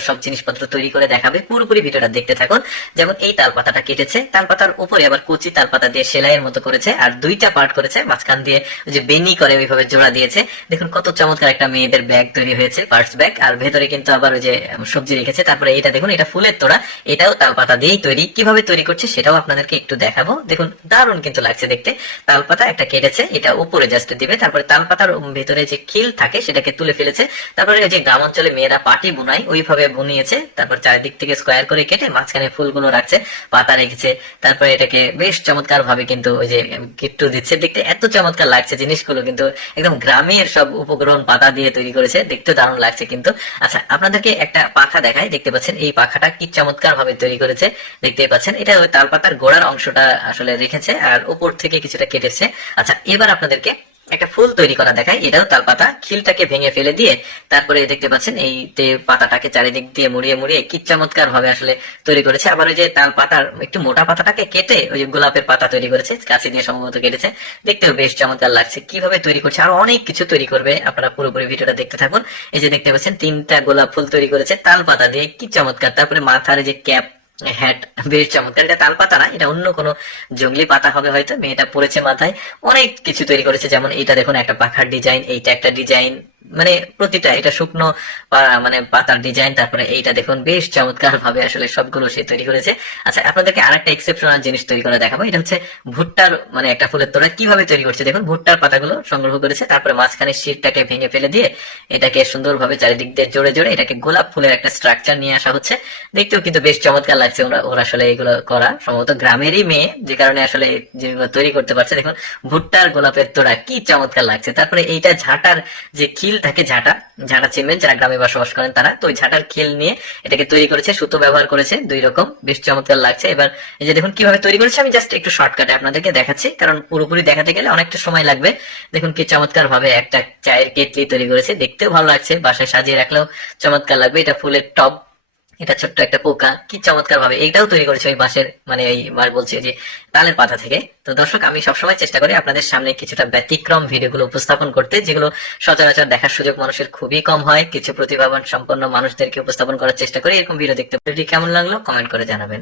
সব জিনিসপত্র তৈরি করে দেখাবে। পুরোপুরি ভিডিওটা দেখতে থাকুন। যেমন এই তাল পাতাটা কেটেছে। তাল পাতার উপরে আবার কচি তাল পাতা দিয়ে সেলাইয়ের মতো করেছে আর দুইটা পার্ট করেছে। মাঝখান দিয়ে যে বেনি করে ওইভাবে জোড়া দিয়েছে। দেখুন কত চমৎকার একটা মেয়েদের ব্যাগ তৈরি হয়েছে পার্টস ব্যাগ। আর ভেতরে কিন্তু আবার ওই যে সবজি রেখেছে। তারপরে এটা দেখুন, এটা ফুলের তোড়া। এটাও তাল পাতা দিয়েই তৈরি। কীভাবে তৈরি করছে সেটাও আপনাদেরকে একটু দেখাবো। দেখুন, দারুণ কিন্তু লাগছে দেখতে। তাল পাতা একটা কেটেছে, এটা উপরে জাস্ট দিবে। তারপরে তাল পাতার ভেতরে যে খিল থাকে, সেটাকে তুলে ফেলেছে। তারপরে ওই যে গ্রাম অঞ্চলে মেয়েরা পাটি বুনাই ওইভাবে বুনিয়েছে, তারপর চারিদিক থেকে স্কোয়ার করে কেটে মাঝখানে ফুলগুলো রাখছে, পাতা রেখেছে, তারপরে এটাকে বেশ চমৎকার ভাবে কিন্তু ওই যে কিট্টু দিচ্ছে। দেখতে এত চমৎকার লাগছে জিনিসগুলো, কিন্তু একদম গ্রামের সব উপকরণ পাতা দিয়ে তৈরি করেছে দেখতে দারুণ লাগছে কিন্তু। আচ্ছা আপনাদেরকে একটা পাখা দেখায় দেখতে পাচ্ছেন এই পাখাটা কি চমৎকার ভাবে তৈরি করেছে, দেখতে পাচ্ছেন। এটা ওই তাল পাতার গোড়ার অংশটা আসলে রেখেছে, আর উপর থেকে কিছুটা কেটেছে। আচ্ছা এবার আপনাদেরকে একটা ফুল তৈরি করা দেখায় এটাও তাল পাতা খিলটাকে ভেঙে ফেলে দিয়ে তারপরে দেখতে পাচ্ছেন এই তে পাতাটাকে চারিদিক দিয়ে মুড়িয়ে মুড়িয়ে কি চমৎকার ভাবে আসলে তৈরি করেছে। আবার ওই যে তাল পাতার একটু মোটা পাতাটাকে কেটে ওই গোলাপের পাতা তৈরি করেছে কাছে দিয়ে সম্ভবত কেটেছে। দেখতেও বেশ চমৎকার লাগছে। কীভাবে তৈরি করছে? আর অনেক কিছু তৈরি করবে। আপনারা পুরোপুরি ভিডিওটা দেখতে থাকুন। এই যে দেখতে পাচ্ছেন, তিনটা গোলাপ ফুল তৈরি করেছে তাল পাতা দিয়ে। কি চমৎকার। তারপরে মাথার যে ক্যাপ হ্যাট বেশ চমৎকার। এটা তাল পাতা না, এটা অন্য কোনো জঙ্গলি পাতা হবে হয়তো, মেয়েটা পড়েছে মাথায়। অনেক কিছু তৈরি করেছে, যেমন এটা দেখুন, একটা পাখার ডিজাইন এইটা একটা ডিজাইন মানে প্রতিটা এটা শুকনো মানে পাতার ডিজাইন তারপরে এইটা দেখুন, বেশ চমৎকার ভাবে আসলে সবগুলো সে তৈরি করেছে। আচ্ছা আপনাদেরকে আরেকটা এক্সেপশনাল জিনিস তৈরি করে দেখাবো, এটা হচ্ছে ভুট্টার মানে একটা ফুলের তোড়া কীভাবে তৈরি করছে। দেখুন, ভুট্টার পাতাগুলো সংগ্রহ করেছে, তারপরে মাঝখানে শীতটাকে ভেঙে ফেলে দিয়ে এটাকে সুন্দরভাবে চারিদিক দিয়ে জোরে জোরে এটাকে গোলাপ ফুলের একটা স্ট্রাকচার নিয়ে আসা হচ্ছে। দেখতেও কিন্তু বেশ চমৎকার লাগছে ওরা ওরা আসলে এগুলো করা। সম্ভবত গ্রামেরই মেয়ে, যে কারণে আসলে যেগুলো তৈরি করতে পারছে। দেখুন, ভুট্টার গোলাপের তোড়া, কি চমৎকার লাগছে। তারপরে এইটা ঝাঁটার যে খিল থাকে ঝাঁটা। ঝাঁটা চিনবেন, যারা গ্রামে বসবাস করেন তারা। তো ওই ঝাঁটার খিল নিয়ে এটাকে তৈরি করেছে, সুতো ব্যবহার করেছে, দুই রকম। বেশ চমৎকার লাগছে। এবার এই যে দেখুন কীভাবে তৈরি করেছে, আমি জাস্ট একটু শর্টকাটে আপনাদেরকে দেখাচ্ছি। কারণ পুরোপুরি দেখাতে গেলে অনেকটা সময় লাগবে। দেখুন কি চমৎকার ভাবে একটা চায়ের কেটলি তৈরি করেছে। দেখতেও ভালো লাগছে, বাসায় সাজিয়ে রাখলেও চমৎকার লাগবে। এটা ফুলের টব। এটা ছোট্ট একটা পোকা। কি চমৎকার ভাবে এইটাও তৈরি করেছে ওই বাঁশের মানে এই বাস বলছে যে তালের পাতা থেকে। তো দর্শক, আমি সবসময় চেষ্টা করি আপনাদের সামনে কিছুটা ব্যতিক্রম ভিডিওগুলো উপস্থাপন করতে, যেগুলো সচরাচর দেখার সুযোগ মানুষের খুবই কম হয়। কিছু প্রতিভাবান, সম্পন্ন মানুষদেরকে উপস্থাপন করার চেষ্টা করি। এরকম ভিডিও দেখতে কেমন লাগল, কমেন্ট করে জানাবেন।